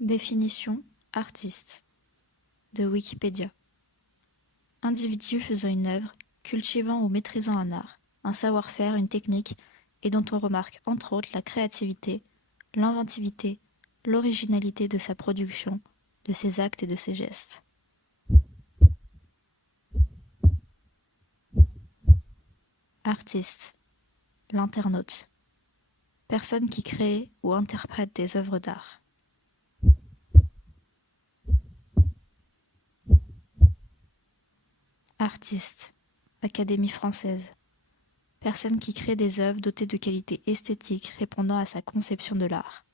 Définition artiste de Wikipédia. Individu faisant une œuvre, cultivant ou maîtrisant un art, un savoir-faire, une technique, et dont on remarque entre autres la créativité, l'inventivité, l'originalité de sa production, de ses actes et de ses gestes. Artiste, l'internaute. Personne qui crée ou interprète des œuvres d'art. Artiste, Académie française. Personne qui crée des œuvres dotées de qualités esthétiques répondant à sa conception de l'art.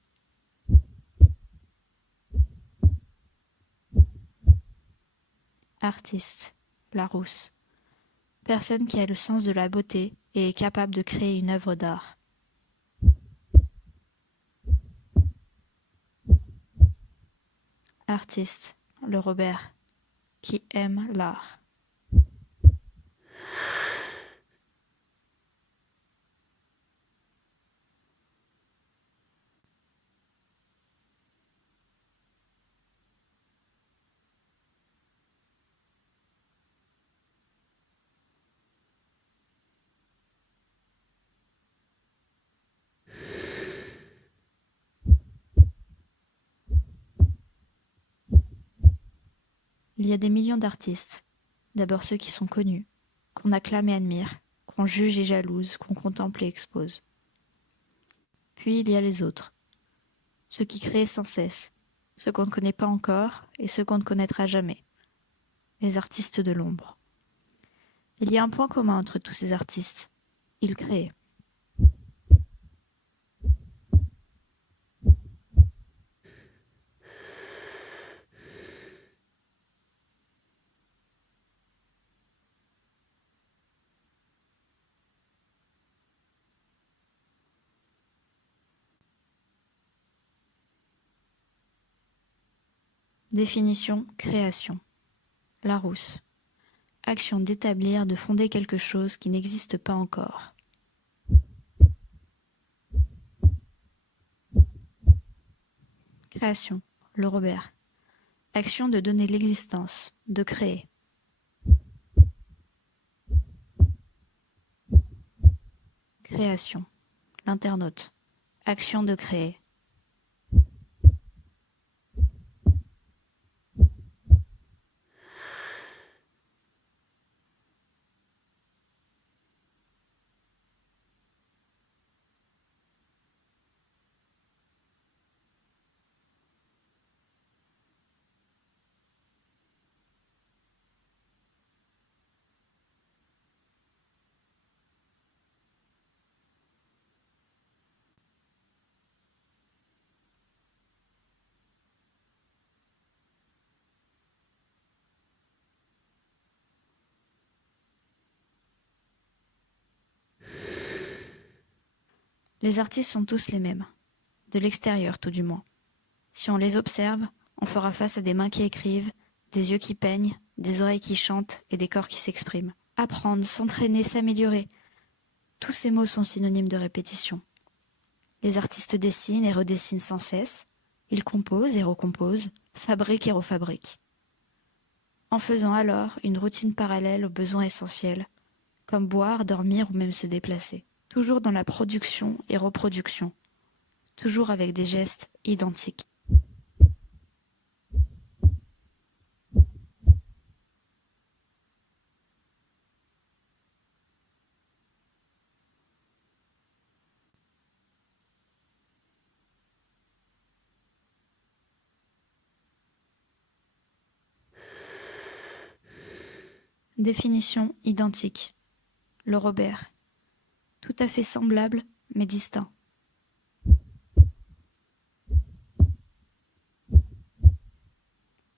Artiste, Larousse. Personne qui a le sens de la beauté et est capable de créer une œuvre d'art. Artiste, le Robert, qui aime l'art. Il y a des millions d'artistes, d'abord ceux qui sont connus, qu'on acclame et admire, qu'on juge et jalouse, qu'on contemple et expose. Puis il y a les autres, ceux qui créent sans cesse, ceux qu'on ne connaît pas encore et ceux qu'on ne connaîtra jamais, les artistes de l'ombre. Il y a un point commun entre tous ces artistes, ils créent. Définition, création. Larousse. Action d'établir, de fonder quelque chose qui n'existe pas encore. Création. Le Robert. Action de donner l'existence, de créer. Création. L'internaute. Action de créer. Les artistes sont tous les mêmes, de l'extérieur tout du moins. Si on les observe, on fera face à des mains qui écrivent, des yeux qui peignent, des oreilles qui chantent et des corps qui s'expriment. Apprendre, s'entraîner, s'améliorer. Tous ces mots sont synonymes de répétition. Les artistes dessinent et redessinent sans cesse. Ils composent et recomposent, fabriquent et refabriquent. En faisant alors une routine parallèle aux besoins essentiels, comme boire, dormir ou même se déplacer. Toujours dans la production et reproduction. Toujours avec des gestes identiques. Définition identique. Le Robert. Tout à fait semblable, mais distinct.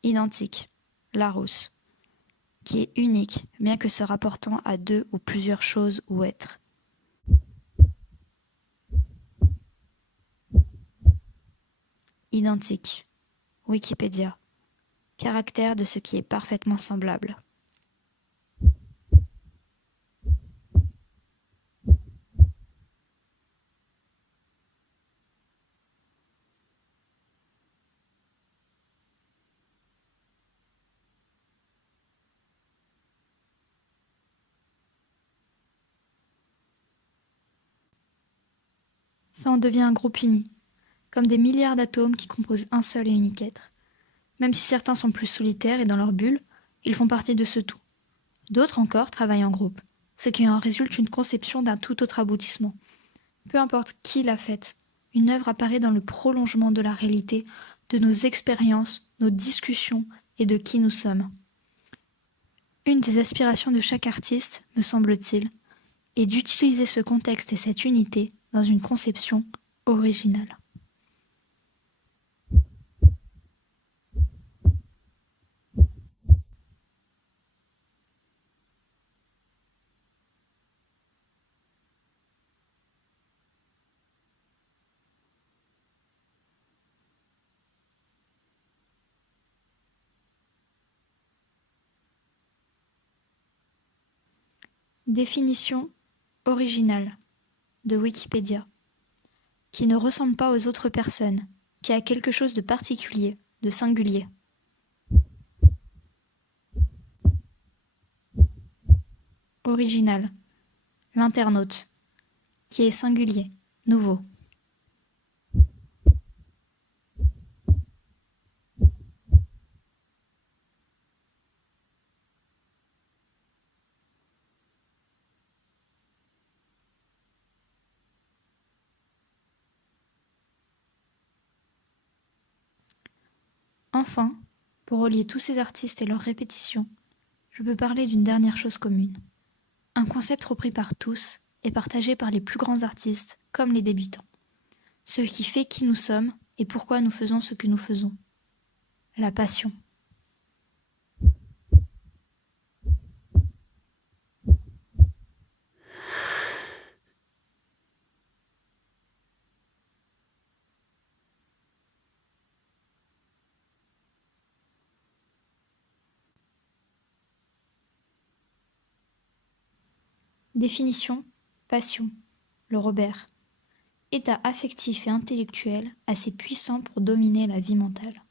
Identique. Larousse. Qui est unique, bien que se rapportant à deux ou plusieurs choses ou êtres. Identique. Wikipédia. Caractère de ce qui est parfaitement semblable. Ça en devient un groupe uni, comme des milliards d'atomes qui composent un seul et unique être. Même si certains sont plus solitaires et dans leur bulle, ils font partie de ce tout. D'autres encore travaillent en groupe, ce qui en résulte une conception d'un tout autre aboutissement. Peu importe qui l'a faite, une œuvre apparaît dans le prolongement de la réalité, de nos expériences, nos discussions et de qui nous sommes. Une des aspirations de chaque artiste, me semble-t-il, est d'utiliser ce contexte et cette unité dans une conception originale. Définition originale de Wikipédia, qui ne ressemble pas aux autres personnes, qui a quelque chose de particulier, de singulier. Original, l'internaute, qui est singulier, nouveau. Enfin, pour relier tous ces artistes et leurs répétitions, je peux parler d'une dernière chose commune. Un concept repris par tous et partagé par les plus grands artistes comme les débutants. Ce qui fait qui nous sommes et pourquoi nous faisons ce que nous faisons. La passion. Définition, passion, le Robert. État affectif et intellectuel assez puissant pour dominer la vie mentale.